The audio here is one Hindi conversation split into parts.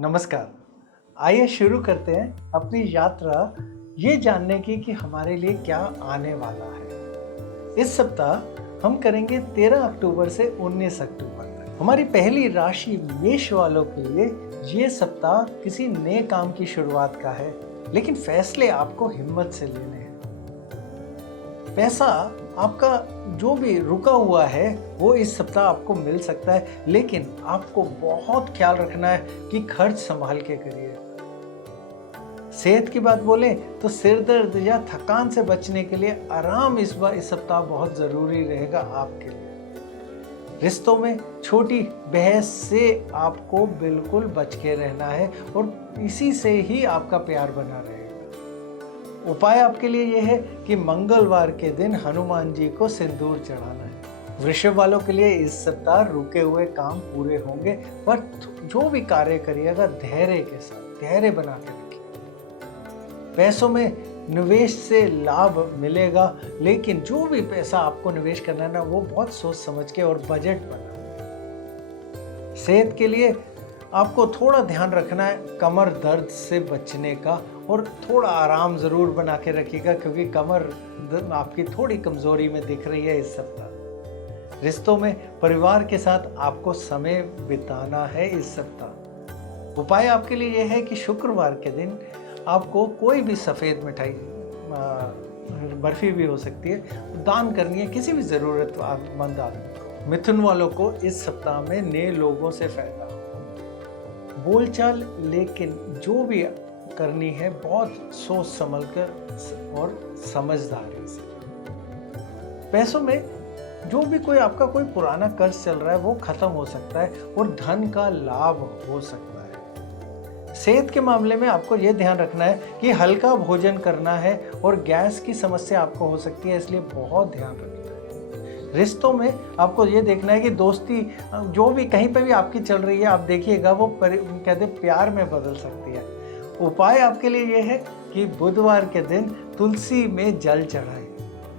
नमस्कार। आइए शुरू करते हैं अपनी यात्रा ये जानने की कि हमारे लिए क्या आने वाला है। इस सप्ताह हम करेंगे 13 अक्टूबर से 19 अक्टूबर तक। हमारी पहली राशि मेष वालों के लिए ये सप्ताह किसी नए काम की शुरुआत का है, लेकिन फैसले आपको हिम्मत से लेने हैं। पैसा आपका जो भी रुका हुआ है वो इस सप्ताह आपको मिल सकता है, लेकिन आपको बहुत ख्याल रखना है कि खर्च संभाल के करिए। सेहत की बात बोले तो सिर दर्द या थकान से बचने के लिए आराम इस सप्ताह बहुत जरूरी रहेगा आपके लिए। रिश्तों में छोटी बहस से आपको बिल्कुल बच के रहना है और इसी से ही आपका प्यार बना रहेगा। उपाय आपके लिए यह है कि मंगलवार के दिन हनुमान जी को सिंदूर चढ़ाना है। वृषभ वालों के लिए इस सप्ताह रुके हुए काम पूरे होंगे, पर जो भी कार्य करिएगा धैर्य के साथ, धैर्य बना के रखिए। पैसों में निवेश से लाभ मिलेगा, लेकिन जो भी पैसा आपको निवेश करना है ना, वो बहुत सोच समझ के और बजट बना। सेहत के लिए आपको थोड़ा ध्यान रखना है कमर दर्द से बचने का, और थोड़ा आराम ज़रूर बना के रखिएगा क्योंकि कमर आपकी थोड़ी कमज़ोरी में दिख रही है इस सप्ताह। रिश्तों में परिवार के साथ आपको समय बिताना है इस सप्ताह। उपाय आपके लिए यह है कि शुक्रवार के दिन आपको कोई भी सफ़ेद मिठाई, बर्फ़ी भी हो सकती है, दान करनी है किसी भी ज़रूरतमंद आदमी को। मिथुन वालों को इस सप्ताह में नए लोगों से फायदा होगा। बोलचाल लेकिन जो भी करनी है बहुत सोच समझ कर और समझदारी से। पैसों में जो भी कोई आपका कोई पुराना कर्ज चल रहा है वो खत्म हो सकता है और धन का लाभ हो सकता है। सेहत के मामले में आपको ये ध्यान रखना है कि हल्का भोजन करना है और गैस की समस्या आपको हो सकती है, इसलिए बहुत ध्यान रखना है। रिश्तों में आपको ये देखना है कि दोस्ती जो भी कहीं पे भी आपकी चल रही है, आप देखिएगा वो कहते प्यार में बदल सकती है। उपाय आपके लिए यह है कि बुधवार के दिन तुलसी में जल चढ़ाएं।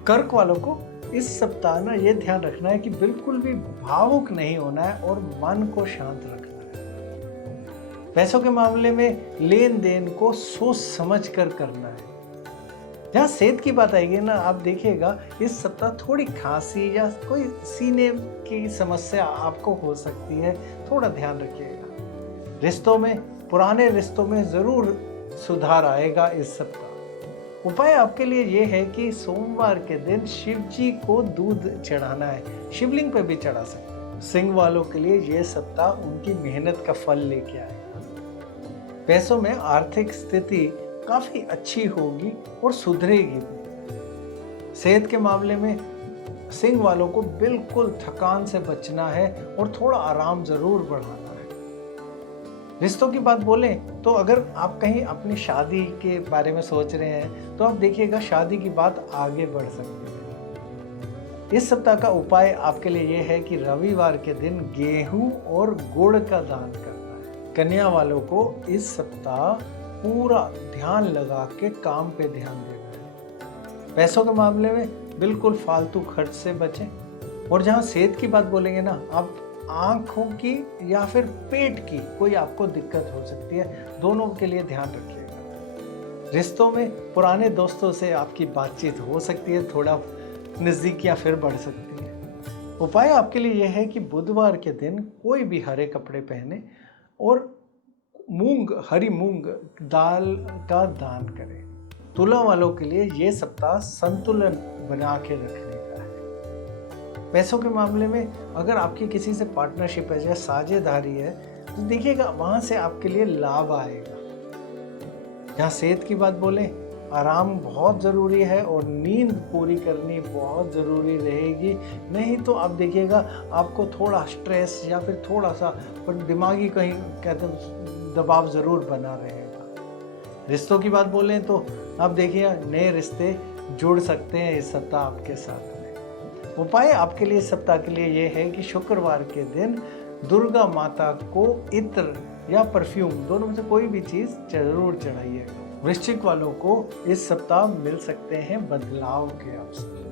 कर्क वालों को इस सप्ताह ना ये ध्यान रखना है कि बिल्कुल भी भावुक नहीं होना है और मन को शांत रखना है। पैसों के मामले में लेन देन को सोच समझ कर करना है। जहाँ सेहत की बात आएगी ना, आप देखिएगा इस सप्ताह थोड़ी खांसी या कोई सीने की समस्या आपको हो सकती है, थोड़ा ध्यान रखिएगा। रिश्तों में पुराने रिश्तों में ज़रूर सुधार आएगा इस सप्ताह। उपाय आपके लिए ये है कि सोमवार के दिन शिव जी को दूध चढ़ाना है, शिवलिंग पे भी चढ़ा सकते हैं। सिंह वालों के लिए ये सप्ताह उनकी मेहनत का फल लेके आएगा। पैसों में आर्थिक स्थिति काफ़ी अच्छी होगी और सुधरेगी भी। सेहत के मामले में सिंह वालों को बिल्कुल थकान से बचना है और थोड़ा आराम ज़रूर बढ़ाना है। रिश्तों की बात बोलें तो अगर आप कहीं अपनी शादी के बारे में सोच रहे हैं तो आप देखिएगा शादी की बात आगे बढ़ सकती है। इस सप्ताह का उपाय आपके लिए यह है कि रविवार के दिन गेहूं और गुड़ का दान करना है। कन्या वालों को इस सप्ताह पूरा ध्यान लगा के काम पे ध्यान देना है। पैसों के मामले में बिल्कुल फालतू खर्च से बचें। और जहाँ सेहत की बात बोलेंगे ना, आप आंखों की या फिर पेट की कोई आपको दिक्कत हो सकती है, दोनों के लिए ध्यान रखिएगा। रिश्तों में पुराने दोस्तों से आपकी बातचीत हो सकती है, थोड़ा नज़दीकियाँ फिर बढ़ सकती है। उपाय आपके लिए यह है कि बुधवार के दिन कोई भी हरे कपड़े पहने और हरी मूंग दाल का दान करें। तुला वालों के लिए ये सप्ताह संतुलन बना के रखने का है। पैसों के मामले में अगर आपकी किसी से पार्टनरशिप है या साझेदारी है तो देखिएगा वहाँ से आपके लिए लाभ आएगा। जहाँ सेहत की बात बोलें, आराम बहुत ज़रूरी है और नींद पूरी करनी बहुत ज़रूरी रहेगी, नहीं तो आप देखिएगा आपको थोड़ा स्ट्रेस या फिर थोड़ा सा दिमागी कहीं कहते दबाव ज़रूर बना रहेगा। रिश्तों की बात बोलें तो आप देखिए नए रिश्ते जुड़ सकते हैं इस सप्ताह आपके साथ में। उपाय आपके लिए इस सप्ताह के लिए ये है कि शुक्रवार के दिन दुर्गा माता को इत्र या परफ्यूम दोनों में से कोई भी चीज़ जरूर चढ़ाइएगा। वृश्चिक वालों को इस सप्ताह मिल सकते हैं बदलाव के अवसर।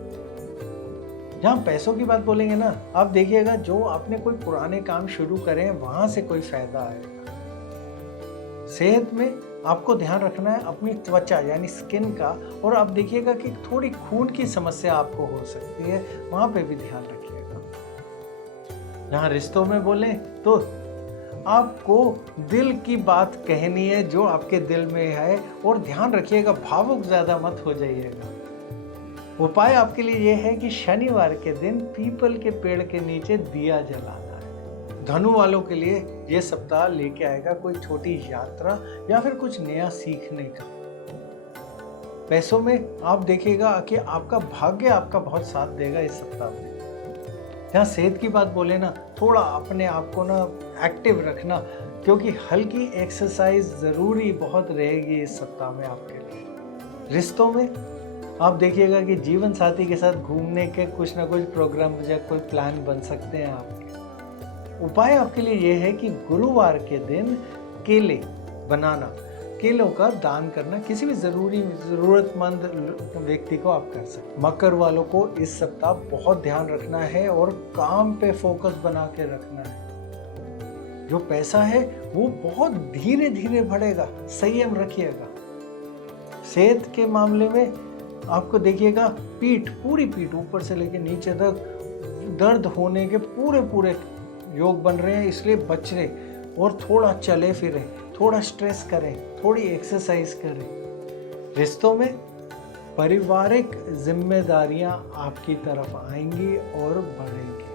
जहाँ पैसों की बात बोलेंगे ना, आप देखिएगा जो आपने कोई पुराने काम शुरू करे हैं वहां से कोई फायदा आएगा। सेहत में आपको ध्यान रखना है अपनी त्वचा यानी स्किन का, और आप देखिएगा कि थोड़ी खून की समस्या आपको हो सकती है, वहाँ पे भी ध्यान रखिएगा। यहाँ रिश्तों में बोलें तो आपको दिल की बात कहनी है जो आपके दिल में है, और ध्यान रखिएगा भावुक ज़्यादा मत हो जाइएगा। उपाय आपके लिए यह है कि शनिवार के दिन पीपल के पेड़ के नीचे दिया जलाना है। धनु वालों के लिए यह सप्ताह लेके आएगा कोई छोटी यात्रा या फिर कुछ नया सीखने का। पैसों में आप देखिएगा कि आपका भाग्य आपका बहुत साथ देगा इस सप्ताह में। जहाँ सेहत की बात बोले ना, थोड़ा अपने आप को ना एक्टिव रखना, क्योंकि हल्की एक्सरसाइज ज़रूरी बहुत रहेगी इस सप्ताह में आपके लिए। रिश्तों में आप देखिएगा कि जीवन साथी के साथ घूमने के कुछ ना कुछ प्रोग्राम या कोई प्लान बन सकते हैं आपके। उपाय आपके लिए ये है कि गुरुवार के दिन केले बनाना, केलों का दान करना किसी भी ज़रूरतमंद व्यक्ति को आप कर सकते हैं। मकर वालों को इस सप्ताह बहुत ध्यान रखना है और काम पे फोकस बना के रखना है। जो पैसा है वो बहुत धीरे धीरे बढ़ेगा, संयम रखिएगा। सेहत के मामले में आपको देखिएगा पूरी पीठ ऊपर से लेकर नीचे तक दर्द होने के पूरे योग बन रहे हैं, इसलिए बच रहे और थोड़ा चले फिरे, थोड़ा स्ट्रेस करें, थोड़ी एक्सरसाइज करें। रिश्तों में पारिवारिक जिम्मेदारियां आपकी तरफ आएंगी और बढ़ेंगी।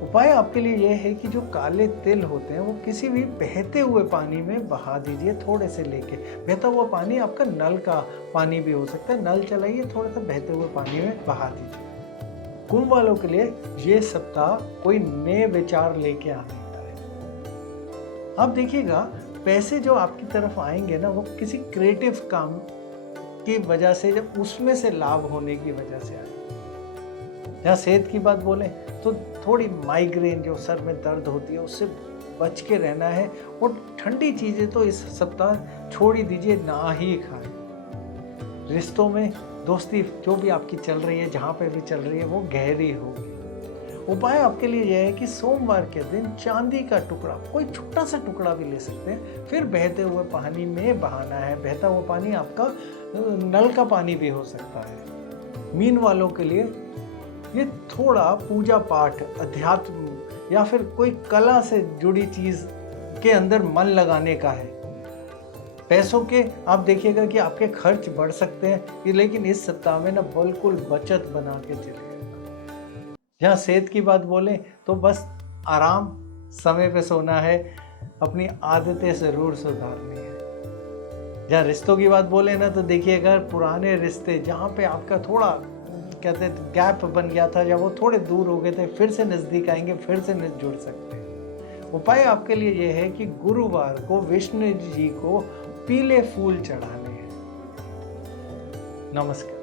उपाय आपके लिए यह है कि जो काले तिल होते हैं वो किसी भी बहते हुए पानी में बहा दीजिए, थोड़े से लेके। बहता हुआ पानी आपका नल का पानी भी हो सकता है, नल चलाइए, थोड़ा सा बहते हुए पानी में बहा दीजिए। कुंभ वालों के लिए ये सप्ताह कोई नए विचार लेके आने का है। आप देखिएगा पैसे जो आपकी तरफ आएंगे ना, वो किसी क्रिएटिव काम की वजह से, जब उसमें से लाभ होने की वजह से आएंगे। जहाँ सेहत की बात बोलें तो थोड़ी माइग्रेन, जो सर में दर्द होती है, उससे बच के रहना है, और ठंडी चीज़ें तो इस सप्ताह छोड़ ही दीजिए, ना ही खाएं। रिश्तों में दोस्ती जो भी आपकी चल रही है, जहाँ पे भी चल रही है, वो गहरी होगी। उपाय आपके लिए यह है कि सोमवार के दिन चांदी का टुकड़ा, कोई छोटा सा टुकड़ा भी ले सकते हैं, फिर बहते हुए पानी में बहाना है। बहता हुआ पानी आपका नल का पानी भी हो सकता है। मीन वालों के लिए ये थोड़ा पूजा पाठ, अध्यात्म या फिर कोई कला से जुड़ी चीज के अंदर मन लगाने का है। पैसों के आप देखिएगा कि आपके खर्च बढ़ सकते हैं, लेकिन इस सप्ताह में ना बिल्कुल बचत बना के चलिए। जहाँ सेहत की बात बोलें तो बस आराम, समय पे सोना है, अपनी आदतें ज़रूर सुधारनी है। जहाँ रिश्तों की बात बोले ना, तो देखिएगा पुराने रिश्ते जहाँ पे आपका थोड़ा कहते हैं गैप बन गया था, या वो थोड़े दूर हो गए थे, फिर से नज़दीक आएंगे, फिर से जुड़ सकते हैं। उपाय आपके लिए यह है कि गुरुवार को विष्णु जी को पीले फूल चढ़ाने हैं। नमस्कार।